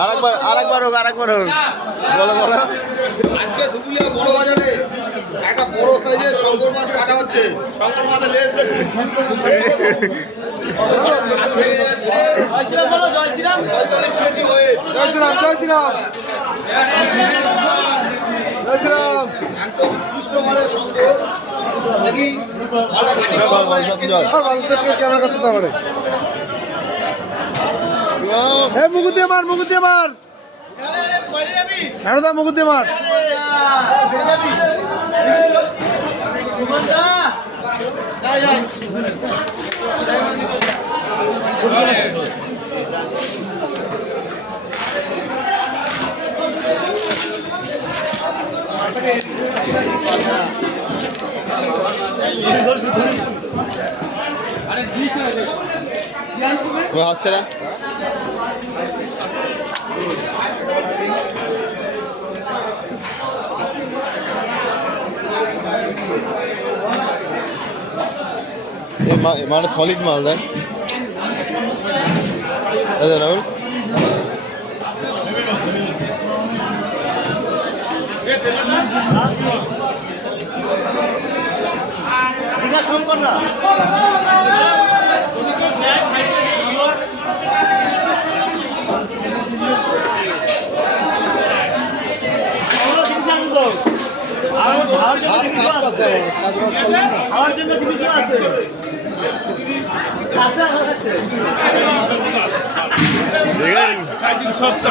আরেকবার হোক বলো বলো। আজকে দুপুরিয়া বড় বাজারে একটা বড় সাইজের শঙ্কর মাছ কাটা হচ্ছে। শঙ্কর মাছের লেজ দেখুন, ছাদ ভেঙে যাচ্ছে। 45 কেজি ওয়েট। জয় শ্রীরাম। একদম উৎকৃষ্ট মানের শঙ্কর। দেখি ভালো কাটি খাওয়ার পরে 1 কেজি। ক্যামেরা করতে পারে। মুকুট দিয়ে মার দা, মুকুট দিয়ে মার। হচ্ছে না মানে সলিড মাল দেয় রাহুল। শঙ্কর না খাওয়ার জন্য জিনিস আছে। সস্তা